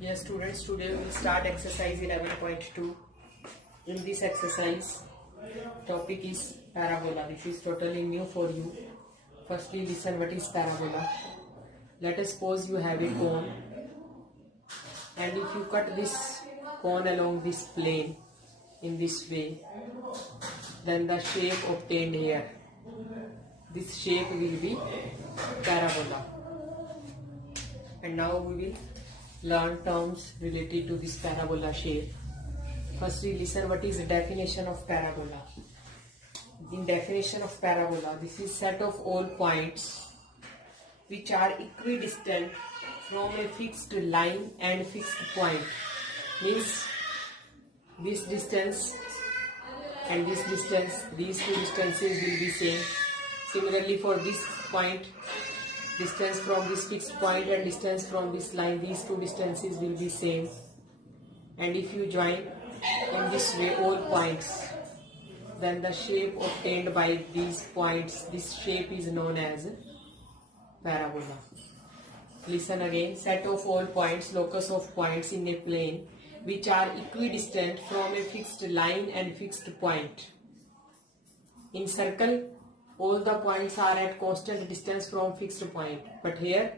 Yes, students, today we will start exercise 11.2. In this exercise, topic is parabola. This is totally new for you. Firstly, listen what is parabola. Let us suppose you have a cone, and if you cut this cone along this plane in this way, then the shape obtained here, this shape will be parabola. And now we will learn terms related to this parabola shape. Firstly, listen what is the definition of parabola. In definition of parabola, this is set of all points which are equidistant from a fixed line and fixed point. Means this distance and this distance, these two distances will be same. Similarly, for this point, distance from this fixed point and distance from this line, these two distances will be same. And if you join in this way all points, then the shape obtained by these points, this shape is known as parabola. Listen again. Set of all points, locus of points in a plane which are equidistant from a fixed line and fixed point. In circle, all the points are at constant distance from fixed point, but here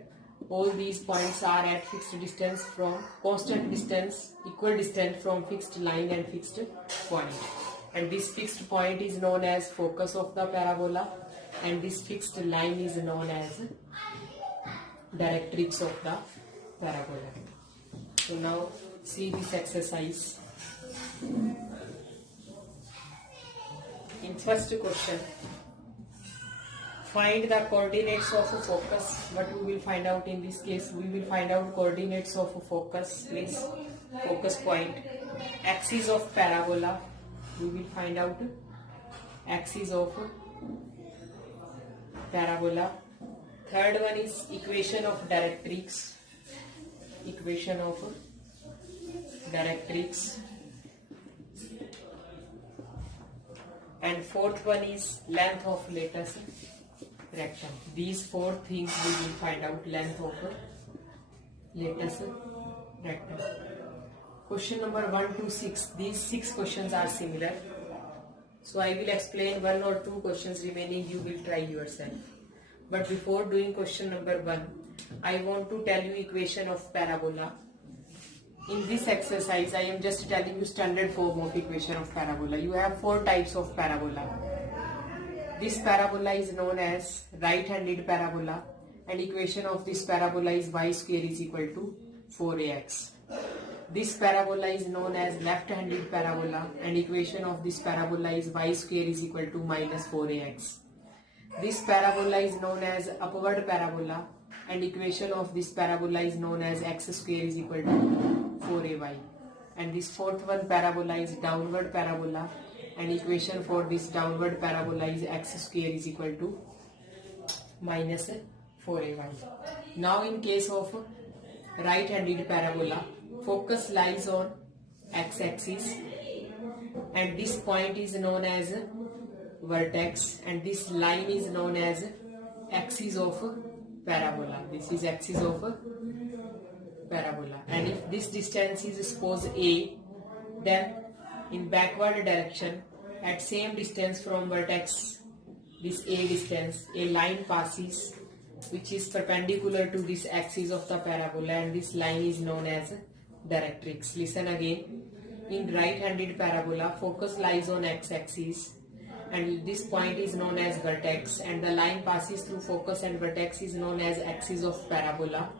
all these points are at fixed distance from constant distance, equidistant from fixed line and fixed point. And this fixed point is known as focus of the parabola, and this fixed line is known as directrix of the parabola. So now see this exercise. In first question, find the coordinates of a focus. What we will find out in this case? We will find out coordinates of a focus, means focus point. Axis of parabola. We will find out axis of parabola. Third one is equation of directrix. Equation of directrix. And fourth one is length of lattice rectangle. These four things we will find out. Length of lattice rectangle. Question number 1 to 6. These 6 questions are similar. So I will explain 1 or 2 questions remaining. You will try yourself. But before doing question number 1, I want to tell you equation of parabola. In this exercise, I am just telling you standard form of equation of parabola. You have 4 types of parabola. This parabola is known as right-handed parabola, and equation of this parabola is y square is equal to 4ax. This parabola is known as left-handed parabola, and equation of this parabola is y square is equal to minus 4ax. This parabola is known as upward parabola, and equation of this parabola is known as x square is equal to 4ay. And this fourth one parabola is downward parabola, and equation for this downward parabola is x square is equal to minus 4ay. Now in case of right-handed parabola, focus lies on x-axis, and this point is known as vertex, and this line is known as axis of parabola. This is axis of parabola. And if this distance is suppose a, then in backward direction at same distance from vertex, this a distance, a line passes which is perpendicular to this axis of the parabola, and this line is known as directrix. Listen again. In right-handed parabola, focus lies on x-axis, and this point is known as vertex, and the line passes through focus and vertex is known as axis of parabola.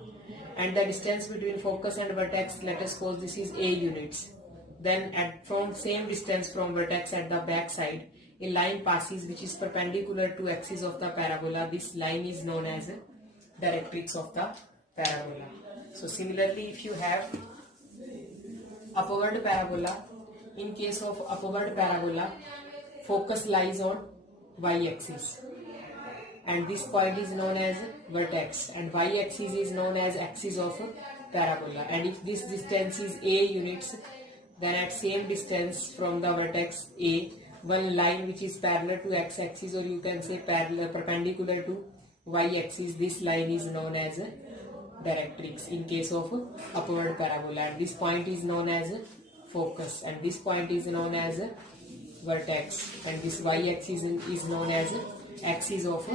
And the distance between focus and vertex, let us suppose this is a units. Then from same distance from vertex at the back side, a line passes which is perpendicular to axis of the parabola. This line is known as directrix of the parabola. So similarly, if you have upward parabola, in case of upward parabola, focus lies on y-axis, and this point is known as vertex, and y-axis is known as axis of parabola. And if this distance is a units, then at same distance from the vertex a, one line which is parallel to x-axis, or you can say parallel perpendicular to y-axis, this line is known as directrix in case of upward parabola, and this point is known as focus, and this point is known as vertex, and this y-axis is known as axis of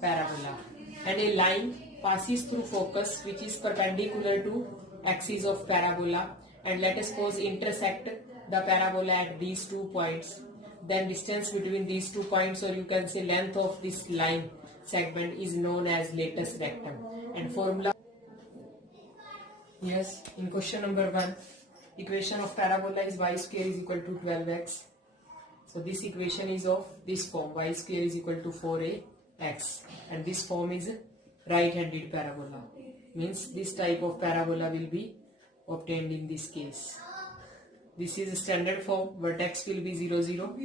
parabola. And a line passes through focus which is perpendicular to axis of parabola, and let us suppose intersect the parabola at these 2 points. Then distance between these 2 points, or you can say length of this line segment, is known as latus rectum. And formula, yes, in question number 1, equation of parabola is y square is equal to 12x. So this equation is of this form, y square is equal to 4ax, and this form is right-handed parabola, means this type of parabola will be obtained in this case. This is standard form, vertex will be 0, 0,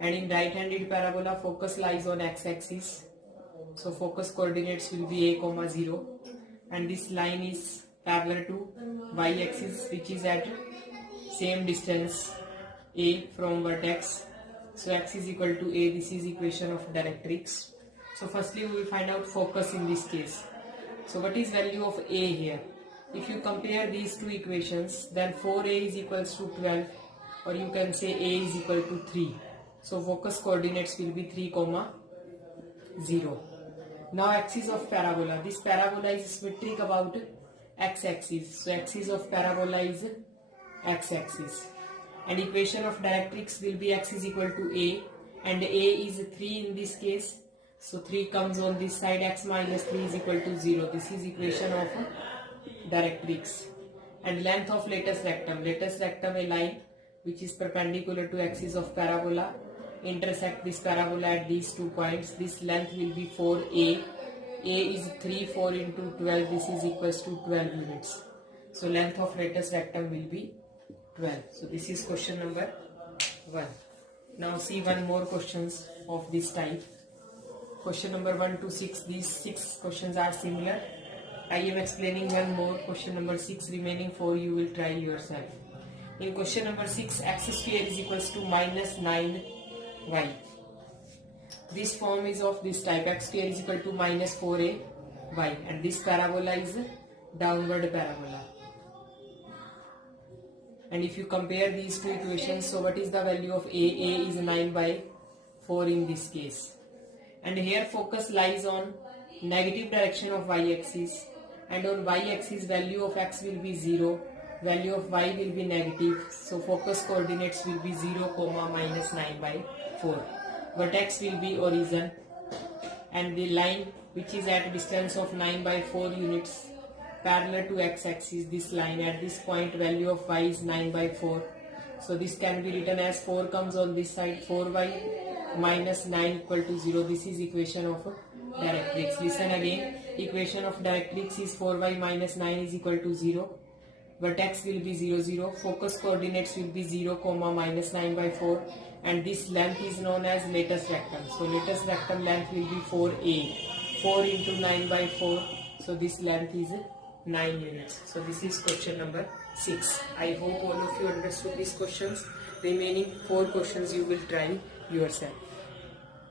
and in right-handed parabola focus lies on x-axis, so focus coordinates will be a, 0, and this line is parallel to y-axis which is at same distance a from vertex, so x is equal to a. This is equation of directrix. So firstly we will find out focus in this case. So what is value of a here? If you compare these two equations, then 4a is equals to 12, or you can say a is equal to 3. So focus coordinates will be 3, 0. Now axis of parabola. This parabola is symmetric about x-axis. So axis of parabola is x-axis. And equation of directrix will be x is equal to a, and a is 3 in this case. So 3 comes on this side, x minus 3 is equal to 0. This is equation of directrix. And length of latus rectum. Latus rectum, a line which is perpendicular to axis of parabola, intersect this parabola at these 2 points. This length will be 4a. A is 3, 4 into 12. This is equals to 12 units. So length of latus rectum will be 12. So this is question number 1. Now see one more questions of this type. Question number 1 to 6. These 6 questions are similar. I am explaining one more. Question number 6, remaining 4 you will try yourself. In question number 6, x square is equals to minus 9y. This form is of this type, x square is equal to minus 4ay, and this parabola is downward parabola. And if you compare these two equations, so what is the value of a? A is 9 by 4 in this case. And here focus lies on negative direction of y-axis, and on y-axis value of x will be 0, value of y will be negative, so focus coordinates will be 0, minus 9 by 4. Vertex will be origin, and the line which is at a distance of 9 by 4 units parallel to x-axis, this line at this point value of y is 9 by 4. So this can be written as 4 comes on this side, 4y minus 9 equal to 0. This is equation of directrix. Listen again, equation of directrix is 4y minus 9 is equal to 0. Vertex will be 0, 0. Focus coordinates will be 0, minus 9 by 4. And this length is known as latus rectum. So latus rectum length will be 4a. 4 into 9 by 4. So this length is 9 units. So this is question number 6. I hope all of you understood these questions. Remaining 4 questions you will try yourself.